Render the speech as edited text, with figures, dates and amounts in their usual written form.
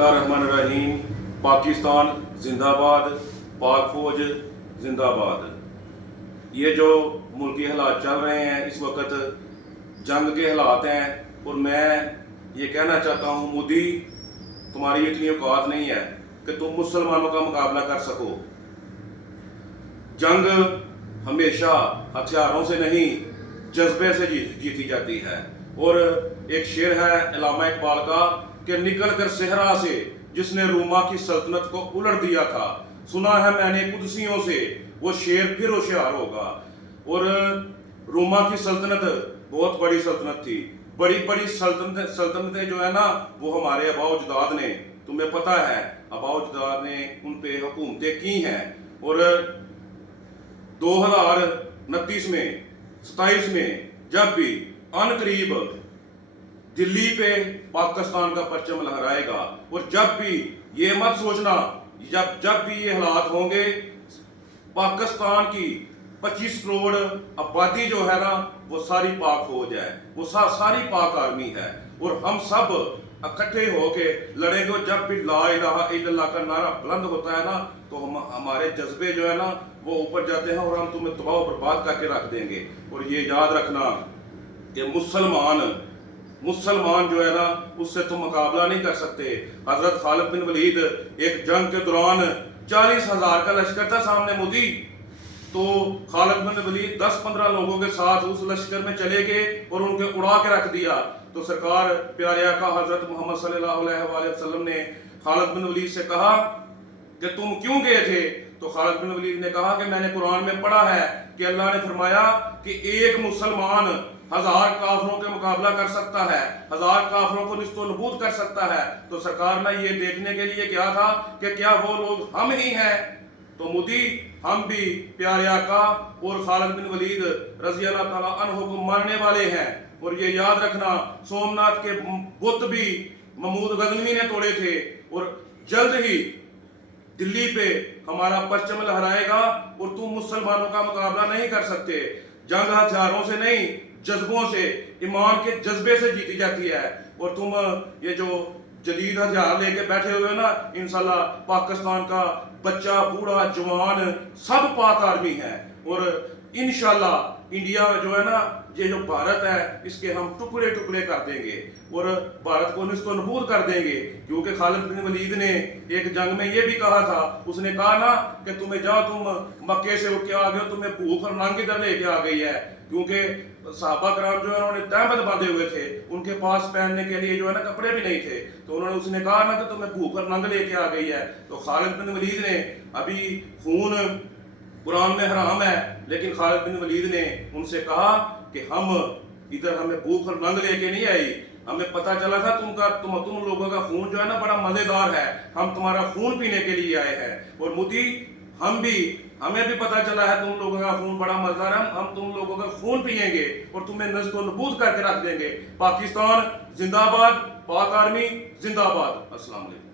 रहीम। पाकिस्तान जिंदाबाद, पाक फौज जिंदाबाद। ये जो मुल्की हालात चल रहे हैं इस वक्त जंग के हालात हैं, और मैं ये कहना चाहता हूँ मोदी, तुम्हारी इतनी औकात नहीं है कि तुम मुसलमानों का मुकाबला कर सको। जंग हमेशा हथियारों से नहीं जज्बे से जीती जाती है। और एक शेर है अल्लामा इकबाल का कि निकल कर सहरा से जिसने रूमा की सल्तनत को उलट दिया था, सुना है मैंने कुदसियों से वो शेर फिर होशियार होगा। और रूमा की सल्तनत बहुत बड़ी सल्तनत थी। बड़ी बड़ी सल्तनतें जो है ना, वो हमारे आबाओ-अजदाद ने, तुम्हें पता है आबाओ-अजदाद ने उन पे हुकूमतें की हैं। और 2029 में 27 में जब भी अनकरीब दिल्ली पे पाकिस्तान का परचम लहराएगा, और जब भी ये मत सोचना, जब भी ये हालात होंगे, पाकिस्तान की 25 करोड़ आबादी जो है ना, वो सारी पाक फौज है, वो सारी पाक आर्मी है। और हम सब इकट्ठे होके लड़ेंगे। और जब भी ला इलाहा इल्लल्लाह का नारा बुलंद होता है ना, तो हमारे जज्बे जो है ना वो ऊपर जाते हैं, और हम तुम्हें तबाह बर्बाद करके रख देंगे। और ये याद रखना कि मुसलमान जो है ना, उससे तुम मुकाबला नहीं कर सकते। हजरत खालिद बिन वलीद एक जंग के दौरान 40,000 का लश्कर था सामने मोदी, तो खालिद बिन वलीद 10-15 लोगों के साथ उस लश्कर में चले गए और उनके उड़ा के रख दिया। तो सरकार प्यारे आका हजरत मोहम्मद सल्लल्लाहु अलैहि वसल्लम ने खालिद बिन वलीद से कहा कि तुम क्यों गए थे? तो खालिद बिन वलीद ने कहा कि मैंने कुरान में पढ़ा है कि अल्लाह ने फरमाया कि एक मुसलमान 1000 काफिरों के मुकाबला कर सकता है, 1000 काफिरों को निस्तो नबूद कर सकता है। तो सरकार ने ये देखने के लिए गया था कि क्या वो लोग हम ही हैं। तो मोदी, हम भी प्यारे आका और खालिद बिन वलीद रजी अल्लाह ताला अन्हु को मानने वाले हैं। और ये याद रखना, सोमनाथ के बुत भी महमूद गजनवी ने तोड़े थे, और जल्द ही दिल्ली पे हमारा परचम लहराएगा, और तुम मुसलमानों का मुकाबला नहीं कर सकते। जंग हथियारों से नहीं, जज्बों से, ईमान के जज्बे से जीती जाती है। और तुम ये जो जदीद हथियार लेके बैठे हुए हो ना, इंशाल्लाह पाकिस्तान का बच्चा, बूढ़ा, जवान सब पाक आर्मी है। और इंशाल्लाह इंडिया जो है ना, ये जो भारत है, इसके हम टुकड़े टुकड़े कर देंगे और भारत को निस्तो नबूद कर देंगे। क्योंकि खालिद बिन वलीद ने एक जंग में ये भी कहा था, उसने कहा ना कि तुम्हें जाओ, तुम मक्के से उठ के आ गए, तुम्हें भूख और नंग इधर लेके आ गई है। क्योंकि सहाबा कराम जो है उन्होंने तहमत बांधे हुए थे, उनके पास पहनने के लिए जो है ना कपड़े भी नहीं थे। तो उसने कहा ना कि तुम्हें भूख और नंग लेके आ गई है। तो खालिद बिन वलीद ने, अभी खून कुरान में हराम है, लेकिन खालिद बिन वलीद ने उनसे कहा कि हम इधर, हमें भूख और नंग लेके नहीं आई, हमें पता चला था तुम लोगों का खून जो है ना बड़ा मजेदार है, हम तुम्हारा खून पीने के लिए आए हैं। और मोदी, हमें भी पता चला है तुम लोगों का खून बड़ा मजेदार है, हम तुम लोगों का खून पिएंगे और तुम्हें नज़्तो नबूद करके रख देंगे। पाकिस्तान जिंदाबाद, पाक आर्मी जिंदाबाद। अस्सलाम वालेकुम।